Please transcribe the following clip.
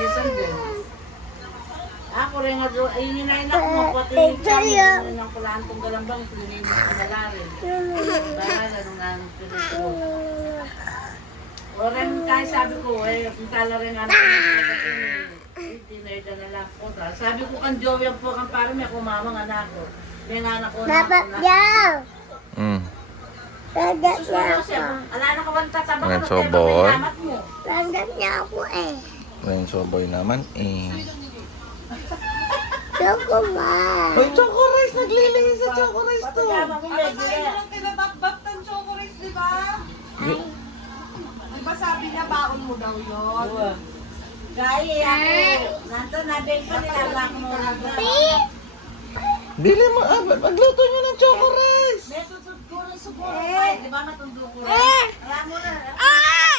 bisan din. Ako rin nga doon, ay ninainak mo, pati yung kami, ng kulaan kong galambang, pininis ko na larin. Para ganun nga ang pinito. O rin, kahit sabi ko, kung tala rin nga tinayda na lang po. Sabi ko kang Joey ang po, kang parang may kumamang anak ko. May anak ko na ako na. Landat niya ako. Ala na ka bang tatabang Ayan, ka so boy. Landat niya ako eh. Renzo boy naman eh. Choco man. Hoy, Choco Rice! Naglilihi sa Choco Rice to! Patagama mo, Ano tayo Meggy. lang kinabak-bak ng chocolates, di ba? Di ba sabi niya baon mo daw yun? Gaya ako. Nandun, nabig pa nilalak mo. Bili mo, magluto nyo ng Choco Rice! May tutod ko rin sa buhay. Di ba matundungan?